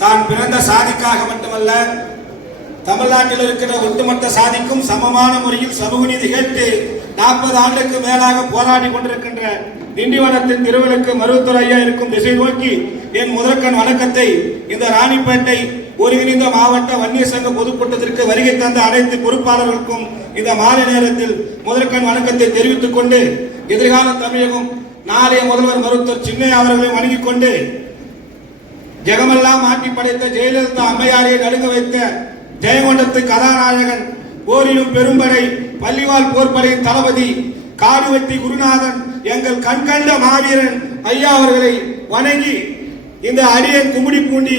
தான் பிறந்த சாதிக்காக மட்டுமல்ல தமிழ்நாட்டில் இருக்கிற ஒட்டுமொத்த சாதிக்கும் சமமான முறையில் சமூக நீதி கேட்டு நாற்பது ஆண்டுக்கு மேலாக போராடி கொண்டிருக்கின்ற திண்டிவனத்தின் திருவிழுக்கு மருத்துவர் ஐயா இருக்கும் திசை நோக்கி என் முதற்கண் வணக்கத்தை இந்த ராணிப்பேட்டை ஒருங்கிணைந்த மாவட்ட வன்னிய சங்க பொதுக்கூட்டத்திற்கு வருகை தந்த அனைத்து பொறுப்பாளர்களுக்கும் இந்த மாலை நேரத்தில் முதற்கண் வணக்கத்தை தெரிவித்துக் கொண்டு எதிர்கால தமிழகம் நாளைய முதல்வர் மருத்துவர் சின்னையா அவர்களை வணங்கிக் கொண்டு ஜெகமெல்லாம் ஆட்டி படைத்த ஜெயலலிதா அம்மையாரை நடுங்க வைத்த ஜெயங்கொண்டத்து கதாநாயகன் போரிலும் பெரும்படை பள்ளிவால் போர்படையின் தளபதி காடுவெட்டி குருநாதன் எங்கள் கண்கண்ட மாவீரன் ஐயா அவர்களை வணங்கி இந்த அடியன் கும்படி பூண்டி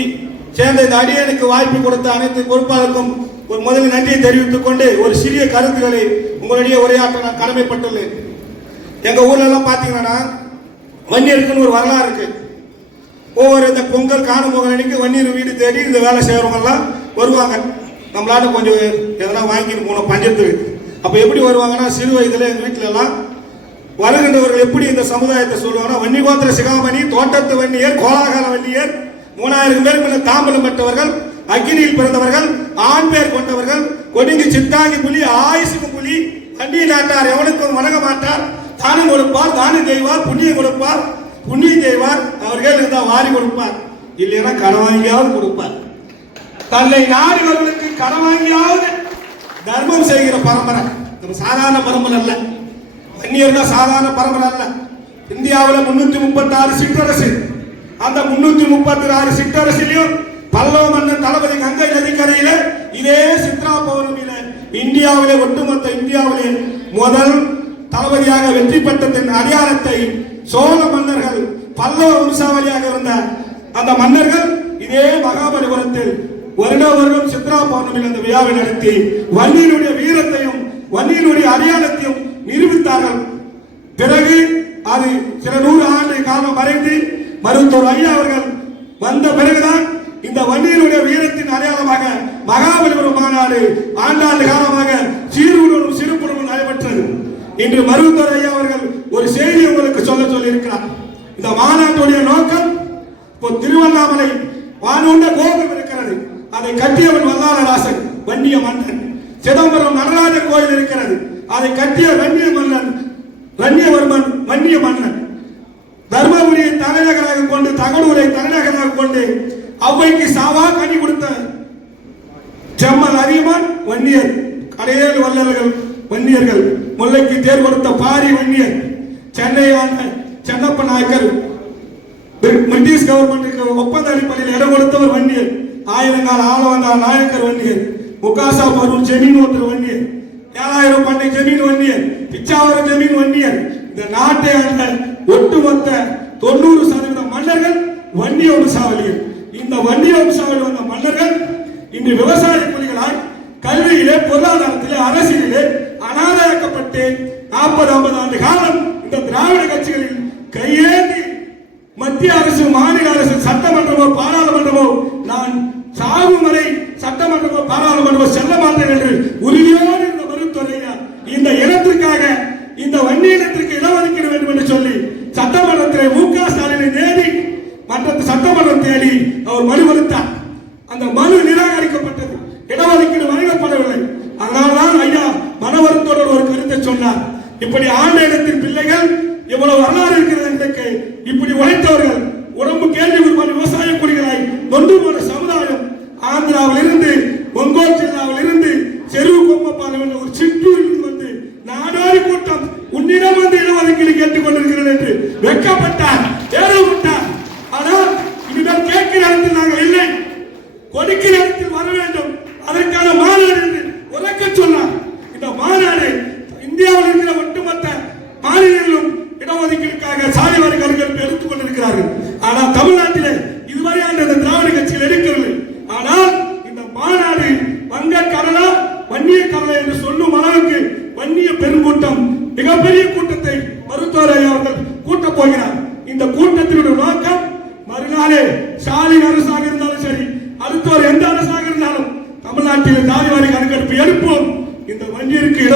சேர்ந்த இந்த அடியனுக்கு வாய்ப்பு கொடுத்த அனைத்து பொறுப்பாளருக்கும் ஒரு முதலில் நன்றியை தெரிவித்துக் கொண்டு ஒரு சிறிய கருத்துக்களை உங்களுடைய உரையாற்ற நான் கடமைப்பட்டுள்ளேன். எங்க ஊர்ல எல்லாம் பாத்தீங்கன்னா வன்னியருக்குன்னு ஒரு வரலாறு இருக்கு. ஒவ்வொரு இந்த பொங்கல் காணும் பொங்கல் அன்னைக்கு வன்னியர் வீடு தேடி இந்த வேலை செய்கிறவங்கெல்லாம் வருவாங்க. நம்மளாட்ட கொஞ்சம் எதனா வாங்கிட்டு போனோம் பஞ்சத்துக்கு அப்போ எப்படி வருவாங்கன்னா சிறு வயதில் எங்கள் வீட்டிலலாம் வருகின்றவர்கள் எப்படி இந்த சமுதாயத்தை சொல்லுவாங்கன்னா வன்னிகோத்திர சிகாமணி தோட்டத்து வன்னியர் கோலாகால வன்னியர் மூணாயிரம் பேர் பின்னர் தாம்பலம் பெற்றவர்கள் அக்னியில் பிறந்தவர்கள் ஆண் பேர் கொண்டவர்கள் கொடிங்கு சித்தாங்கி புலி ஆயுசுக்கு புலி வண்டி நாட்டார் எவனுக்கும் வணங்க மாட்டார் தானம் கொடுப்பார் தானம் தெய்வார் புண்ணியம் கொடுப்பார். புண்ணிய செய்வார் அவர்கள் இருந்தால் வாரி கொடுப்பார். இல்லைன்னா கடன் வாங்கியாவது கொடுப்பார். தன்னை நாடுகளுக்கு கடன் வாங்கியாவது தர்மம் செய்கிற பரம்பரை. நம்ம சாதாரண பரம்பரை அல்ல. வன்னியர் சாதாரண பரம்பரை அல்ல. இந்தியாவில் முன்னூத்தி முப்பத்தி ஆறு சிற்றரசு. அந்த முன்னூத்தி முப்பத்தி ஆறு சிற்றரசிலையும் பல்லவ மன்னன் தளபதி கங்கை நதிக்கரையில இதே சித்ரா பௌர்ணமியில இந்தியாவிலே ஒட்டுமொத்த இந்தியாவிலே முதல் தளபதியாக வெற்றி பெற்றதன் அடையாளத்தை சோழ மன்னர்கள் பல்லவ வம்சாவளியாக இருந்த அந்த மன்னர்கள் இதே மகாபலிபுரத்தில் வருட வருடம் சித்ரா பௌர்ணமியில் அந்த விழாவை நடத்தி வன்னியினுடைய வீரத்தையும் வன்னியினுடைய அடையாளத்தையும் நிரூபித்தார்கள். பிறகு அது சில நூறு ஆண்டு காலம் மறைந்து மருத்துவர் ஐயா அவர்கள் வந்த பிறகுதான் இந்த வன்னியினுடைய வீரத்தின் அடையாளமாக மகாபலிபுரம் மாநாடு ஆண்டாண்டு காலமாக சீர்குடலும் சிறுபுடலும் நடைபெற்றது. இன்று மருத்துவர் ஐயா அவர்கள் ஒரு செய்தி சொல்ல சொல்லியிருக்கிறார். இந்த மாநாட்டுடைய நோக்கம் இப்போ திருவண்ணாமலை வானுண்ட கோபுரம் இருக்கிறது. அதை கட்டியவன் வல்லாரராசன் வன்னிய மன்னன். சிதம்பரம் நடராஜர் கோயில் இருக்கிறது. அதை கட்டிய வன்னிய மன்னன் வன்னியவர்மன் வன்னிய மன்னன். தர்மபுரியை தலைநகராக கொண்டு தகடூரை தலைநகராக கொண்டு அவ்வைக்கு சாவா கனி கொடுத்த செம்மன் அதியமான் வன்னியர். கடையேழு வல்லல்கள் வன்னியர்கள். முல்லைக்கு தேர் கொடுத்த பாரி வன்னியர். சென்னை சென்னப்ப நாயக்கர் பிரிட்டிஷ் கவர்மெண்ட்டுக்கு ஒப்பந்த அடிப்படையில் இடம் கொடுத்தவர் வன்னியர். ஆயிரங்கால ஆளவந்தார் நாயக்கர் வன்னியர். முகாசா பருவம் ஜெமீன் ஒருத்தர் வன்னியர். ஏழாயிரம் பண்ணை ஜெமீன் வன்னியர். பிச்சாவரம் ஜெமீன் வன்னியர். இந்த நாட்டை ஆண்ட ஒட்டுமொத்த தொண்ணூறு சதவீத மன்னர்கள் வன்னிய வம்சாவளியர் இந்த வன்னிய வம்சாவளி வந்த மன்னர்கள் இன்று விவசாய புலிகளால் கல்வியிலே பொருளாதாரத்திலே அரசியலிலே அனாதையாக்கப்பட்டு நாற்பது ஐம்பது ஆண்டு காலம் இந்த திராவிட கட்சிகளில் கையேந்தி மத்திய அரசு மாநில அரசு சட்டமன்றமோ பாராளுமன்றமோ நான் சாகும் வரை சட்டமன்றமோ பாராளுமன்றமோ செல்ல மாட்டேன் என்று உறுதியோடு இந்த மருத்துவரையா இந்த இனத்திற்காக இந்த வன்னி இனத்திற்கு இடஒதுக்கீடு வேண்டும் என்று சொல்லி சட்டமன்றத்தில் மு க ஸ்டாலினை தேடி மற்ற சட்டமன்றம் தேடி அவர் மனு கொடுத்தார். அந்த மனு நிராகரிக்கப்பட்ட இப்படி ஆண்ட இடத்தின் பிள்ளைகள் இவ்வளவு வரலாறு இருக்கிறது இன்றைக்கு இப்படி உழைத்தவர்கள் உடம்பு கேள்வி உருவான விவசாய குடிகளாய் ஒன்று போன சமுதாயம் ஆந்திராவில் இருந்து ஒங்கோல் ஜில்லாவில் இருந்து செருவு கொம்பப்பாலம் என்ற ஒரு சிற்றூரில் வந்து நாடாரி கூட்டம் உன்னிடம் வந்து இடஒதுக்கீடு கேட்டுக் கொண்டிருக்கிறேன் என்று வெக்கப்பட்டார் ஏறப்பட்டார் ஆனால் இனிமேல் கேட்கிற இடத்தில் நாங்கள்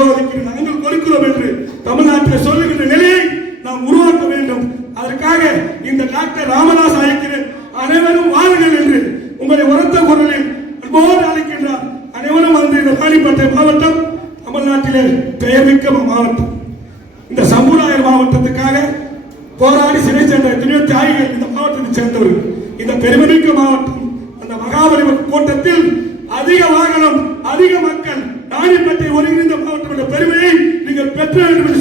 இடஒதுக்கீடு நாங்கள் கொடுக்கிறோம் என்று தமிழ்நாட்டில் சொல்லுகின்ற நிலையை நாம் உருவாக்க வேண்டும். அதற்காக இந்த டாக்டர் ராமதாஸ் அழைக்கிறேன் அனைவரும் வாருங்கள் என்று உங்களை உரத்த குரலில் அன்போடு அழைக்கின்றார். அனைவரும் வந்து இந்த காலிப்பட்டை மாவட்டம் தமிழ்நாட்டிலே பெயர்மிக்க மாவட்டம். இந்த சம்பூராயர் மாவட்டத்துக்காக போராடி சிறை சென்ற எத்தனையோ தியாகிகள் இந்த மாவட்டத்தை சேர்ந்தவர் இந்த பெருமிக்க மாவட்டம் அந்த மகாபலிபுரம் கோட்டத்தில் அதிக வாகனம் அதிக மக்கள் ராணிப்பேட்டை ஒருங்கிணைந்த மாவட்டம்